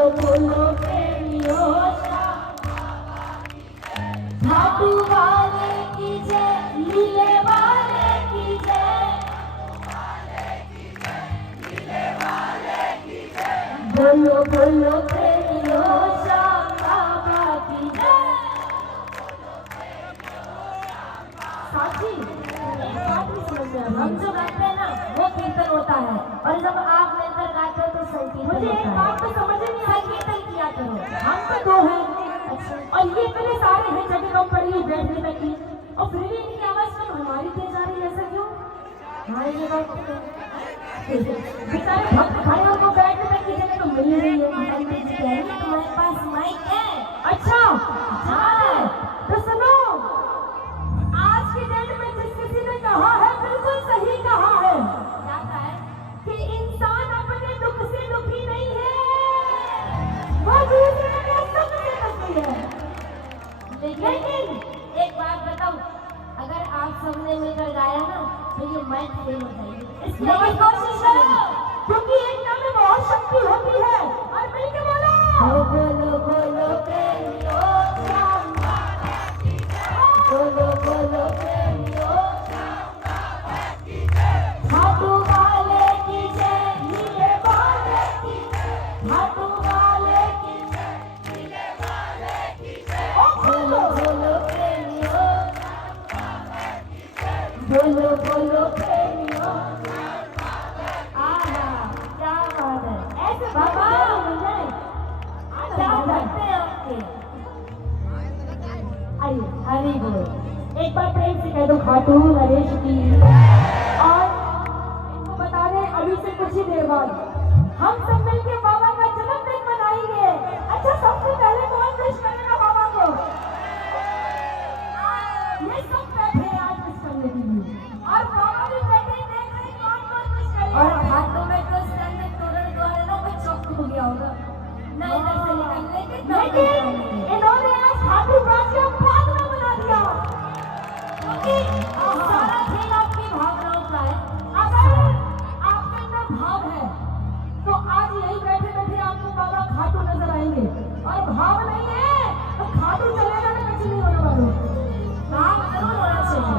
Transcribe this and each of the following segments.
बोलो प्रेमियों घाटू वाले की जय, लीले वाले की जय, बोलो बोलो प्रेमियों श्याम बाबा की जय। साथी एक बात भी समझ में, हम जो गाते हैं ना वो कीर्तन होता है, और जब आप मिलकर गाते हो तो संकीर्तन। मुझे एक बात तो समझ नहीं आई, कीर्तन किया करो। हम तो दो हैं, अच्छा, और ये इतने सारे हैं जगह कम पड़ी है बैठने तक की, और फिर भी इनकी आवाज कम हमारी तेज आ रही है, ऐसा क्यों? हाँ ये बात बेचारे भक्त खड़े उनको बैठने तक की जगह तो मिल ही रही है। तुम्हारे पास माइक है? अच्छा हाँ है, तो सुनो, आज के डेट में जिस किसी ने कहा है बिल्कुल सही कहा है। क्या कहा है? कि इंसान अपने दुख से दुखी नहीं है, वो दूसरे के सुख से दुखी है। लेकिन एक बात बताऊं, अगर आप सबने मिलकर गाया ना तो ये माइक फेल हो जाएगी, इसलिए कोशिश करो, क्योंकि एकता में बहुत शक्ति होती है। और मिलकर बोलो बोलो बोलो प्रेमियों श्याम बाबा की जय, बोलो बोलो प्रेमियों श्याम बाबा की जय, घाटू वाले की जय, लीले वाले की जय, घाटू वाले की जय, लीले वाले की जय, बोलो बोलो प्रेमियों श्याम बाबा की जय, बोलो बोलो प्रेमियों श्याम बाबा। आहा क्या बात है, ऐसे बाबा क्या करते हैं आपके। आइए हरी बोलो, एक बार प्रेम से कह दो खाटू नरेश की। और इनको बता दें अभी से कुछ ही देर बाद हम सब मिलके बाबा का जन्मदिन मनाएंगे। अच्छा सबसे पहले कौन विश करेगा बाबा को? ये सब बैठे हैं आज विश करने के लिए, और बाबा भी बैठे देख रहे कौन कौन विश करेगा। और हाथों में तो स्टैंड तोड़ने द्वारा ना कुछ चौक हो गया होगा, नहीं इधर से निकलने के, लेकिन इन्होंने आज खाटू बाजी भागना बना दिया, क्योंकि सारा खेल आपकी भावनाओं का है। अगर आपके अंदर भाव है तो आज यही बैठे बैठे आपको बाबा खाटू नजर आएंगे, और भाव नहीं है तो खाटू चलेगा ना, कुछ नहीं होने वाला। भाव जरूर होना चाहिए।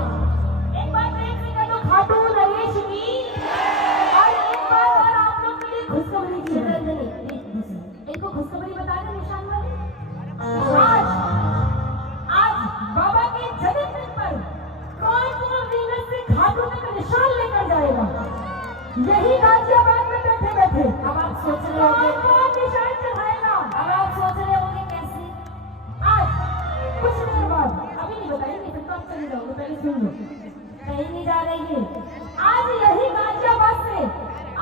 एक बार प्रेम से कह दो खाटू नरेश की। और एक बात और आप लोग के लिए खुशखबरी की है, इनको खुशखबरी बता दें निशान वाली। आज बाबा के जन्मदिन पर कौन कौन वीनस से घाटों तक निशान लेकर जाएगा, यही गाजियाबाद में बैठे बैठे। अब आप सोच रहे होंगे कौन निशान चढ़ाएगा, अब आप सोच रहे होंगे कैसे। आज कुछ देर बाद, अभी नहीं बताएंगे, फिर तो आप चले जाओगे, पहले सुन लो, कहीं नहीं जा रही है। आज यही गाजियाबाद से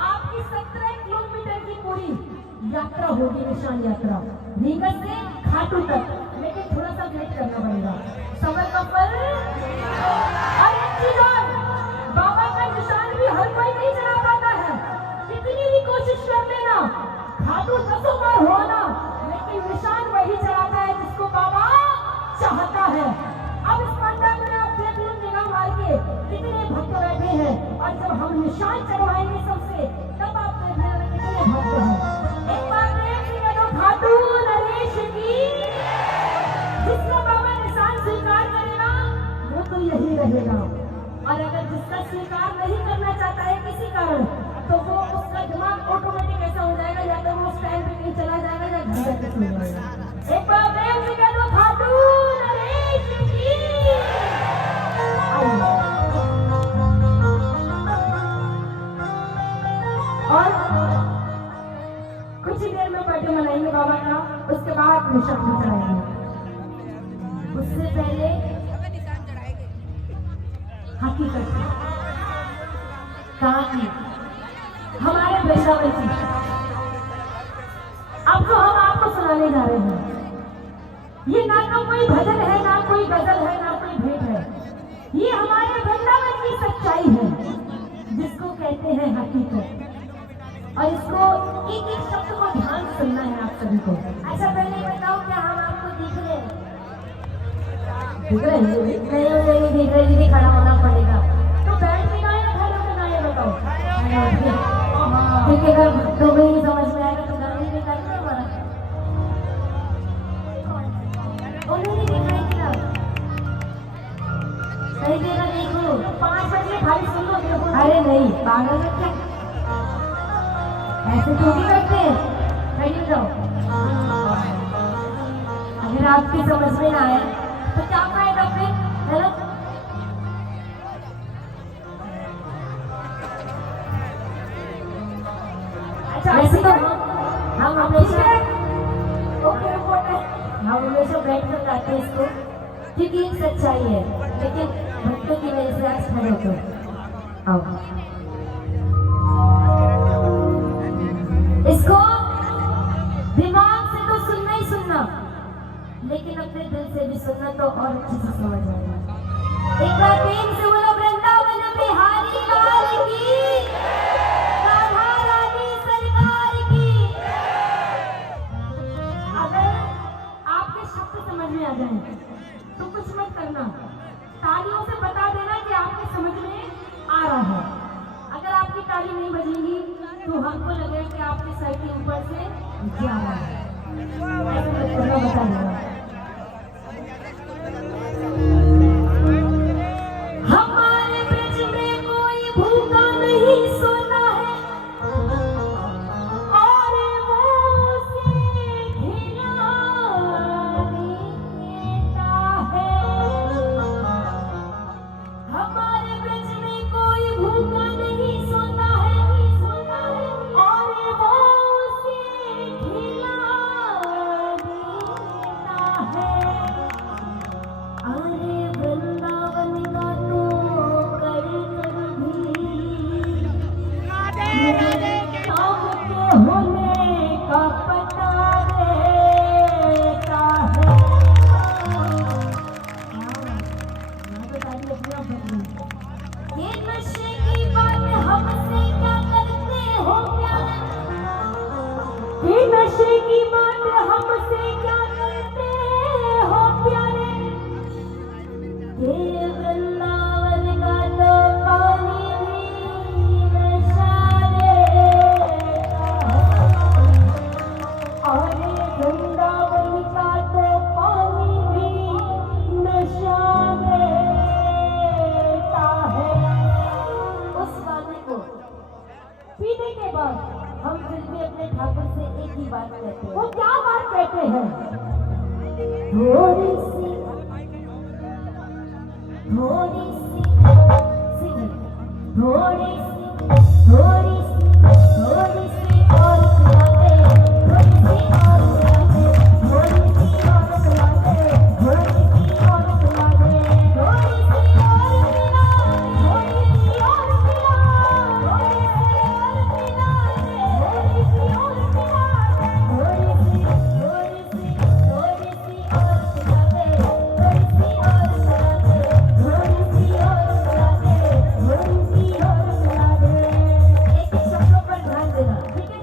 आपकी 17 किलोमीटर की पूरी यात्रा होगी, निशान यात्रा रीगत से खाटू तक, लेकिन थोड़ा सा वेट करना पड़ेगा, समय का फल। और एक चीज और, बाबा का निशान भी हर कोई नहीं चढ़ा पाता है, कितनी भी कोशिश कर लेना, खाटू 10 बार हो ना, लेकिन निशान वही चढ़ाता है जिसको बाबा चाहता है। अब इस पंडाल में आप देख लो निगाह मार के कितने भक्त बैठे हैं, और जब हम निशान चढ़वाएंगे सबसे तब आप देख लेना कितने भक्त हैं। एक बार खाटू नरेश की। जिसका बाबा निशान स्वीकार करेगा वो तो यही रहेगा, और अगर जिसका स्वीकार नहीं करना चाहता है किसी कारण, तो वो उसका दिमाग ऑटोमेटिक ऐसा हो जाएगा, या तो वो स्टैंड पे नहीं चला जाएगा या घर जाके सो जाएगा। एक बार प्रेम से कह दो खाटू नरेश की। और कुछ ही देर में बर्थडे मनाएंगे बाबा का, उसके बाद निशान चढ़ाएंगे। उससे पहले हकीकत कहाँ की हमारे पेशावर की, अब जो हम आपको सुनाने जा रहे हैं, ये ना तो कोई भजन है, ना कोई गजल है, ना कोई भेंट है, ये हमारे वृंदावन की सच्चाई है, जिसको कहते हैं हकीकत। और इसको एक एक शब्द को ध्यान से सुनना है आप सभी को। अच्छा पहले बताओ, क्या हम आपको दिख रहे हैं? दिख रहे हैं? नहीं दिख रहे, दीदी खड़ा होना पड़ेगा। तो बैठ के गाए ना खड़े होकर गाए, बताओ। ठीक है, अगर तो भी नहीं समझ में आएगा तो घर में भी करना हमारा। नहीं देगा देखो। 5 बजे खाली सुन लो देखो। अरे नहीं पागल है क्या, ऐसे थोड़ी करते हैं। कहीं जाओ, अगर आपकी समझ में ना आए तो क्या फायदा फिर, है ना। अच्छा वैसे तो ठीक है। हम अब ठीक हमेशा है। ओके रिपोर्ट है। हम हमेशा बैठ कर गाते हैं इसको, क्योंकि एक सच्चाई है, लेकिन भक्तों की वजह से आज खड़े होकर आओ। इसको दिमाग से तो सुनना ही सुनना, लेकिन अपने दिल से भी सुनना तो और अच्छे से समझ आएगा। एक बार प्रेम से बोलो वृंदावन बिहारी लाल की, राधा रानी सरकार की। अगर आपके शब्द समझ में आ जाए तो कुछ मत करना, तालियों से बता देना कि आपके समझ में आ रहा है। अगर आपकी ताली नहीं बजेगी तो हमको लगेगा कि आपके सर के ऊपर से जा रहा है। ऐसा मत करना, बता देना। हमारे ब्रज में कोई भूखा नहीं सोता है, और वो उसे खिला देता है। हमारे ब्रज में कोई भूखा नहीं सोता है, और वो उसे खिला देता है। अरे वृंदावन का तो कर कर भी शाम के होने का पता देता है। ये नशे की बात हमसे क्या करते हो प्यारे, ये नशे की बात हमसे क्या करते हो प्यारे। ये वृंदावन का तो पानी भी नशा देता है। और वृंदावन का तो पानी भी नशा देता है। उस पानी को पीने के बाद हम फिर भी अपने ठाकुर से एक ही बात कहते हैं, वो क्या बात कहते हैं? थोड़ी सी थोड़ी सी सिंह, थोड़ी सी थोड़ी सी थोड़ी सी और सुना दे, थोड़ी सी और सुना दे, थोड़ी सी और सुना दे, थोड़ी सी और सुना दे, थोड़ी सी और पिला, थोड़ी सी और पिला, थोड़ी सी और पिला दे, थोड़ी सी और पिला दे, थोड़ी सी थोड़ी सी थोड़ी सी और सुना दे, थोड़ी सी और सुना दे, थोड़ी सी और सुना दे, थोड़ी सी और सुना दे। एक एक शब्दों पर ध्यान देना, ठीक है।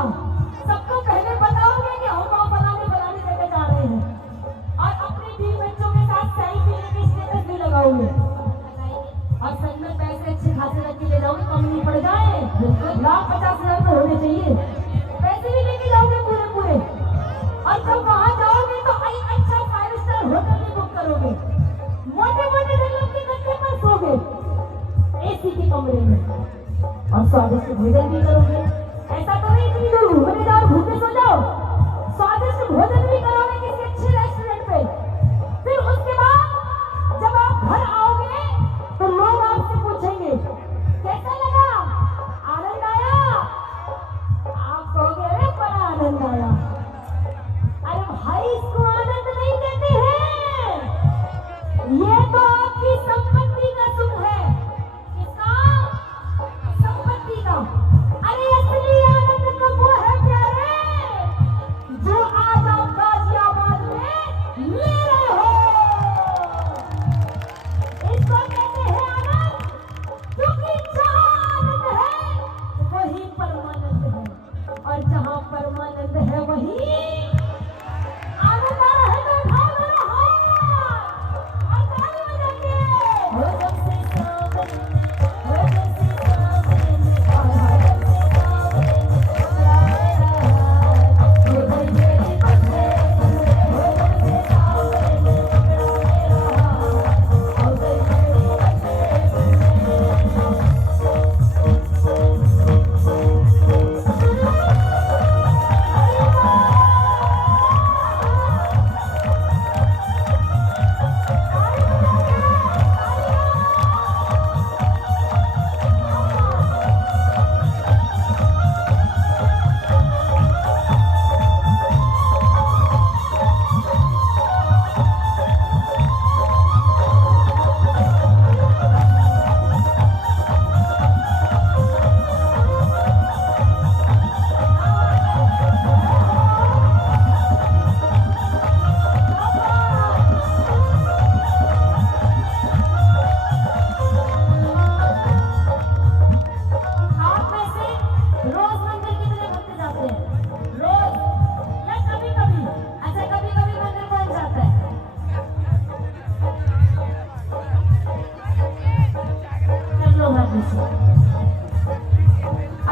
दूंगा। सबको पहले बताओगे कि हम वहाँ फलाने फलाने जगह जा रहे हैं और अपने बीवी बच्चों के साथ सेल्फी लेके स्टेटस भी लगाओगे और संग में पैसे अच्छे खासे रख के ले जाओगे, कम नहीं पड़ जाए। 1,50,000 तो होने चाहिए। पैसे भी लेके जाओगे पूरे पूरे और जब वहाँ जाओगे तो एक अच्छा 5 स्टार होटल भी बुक करोगे, मोटे मोटे जगह के गद्दे पर सोगे एसी के कमरे में और स्वादिष्ट भोजन भी करोगे। ऐसा तो नहीं कि लोग भूखे जाओ भूखे सो जाओ, स्वादिष्ट भोजन भी करोगे किसी अच्छे रेस्टोरेंट पे। फिर उसके बाद जब आप घर आओगे तो लोग आपसे पूछेंगे कैसा लगा, आनंद आया? आप कहोगे अरे बड़ा आनंद आया। अरे भाई इसको आनंद नहीं कहते हैं, ये तो आपकी संपत्ति का सुख है। किसका? संपत्ति का। अरे असली आनंद तो वो है प्यारे जो आज आप गाजियाबाद में ले रहे हो। इसको कहते हैं आनंद, क्योंकि जहाँ आनंद है वहीं परमानंद है और जहाँ परमानंद है वहीं आनंद आ रहा है। तो उठा लो ना हाथ और ताली बजा के हो जब से सावन में, हो जब से सावन में, हो जब से सावन में प्यार रहा, हो गई मेरी पत्ते, हो जब से सावन में प्यार रहा, हो गई मेरी आप में से रोज मंदिर कितने भक्त जाते हैं? रोज या कभी कभी? अच्छा कभी कभी मंदिर कौन जाता है? कर लो हाथ नीचे।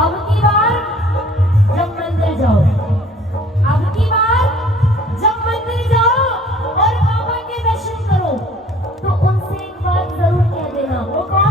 अब की बार जब मंदिर जाओ, अब की बार जब मंदिर जाओ और बाबा के दर्शन करो तो उनसे एक बात जरूर कह देना। वो कौन?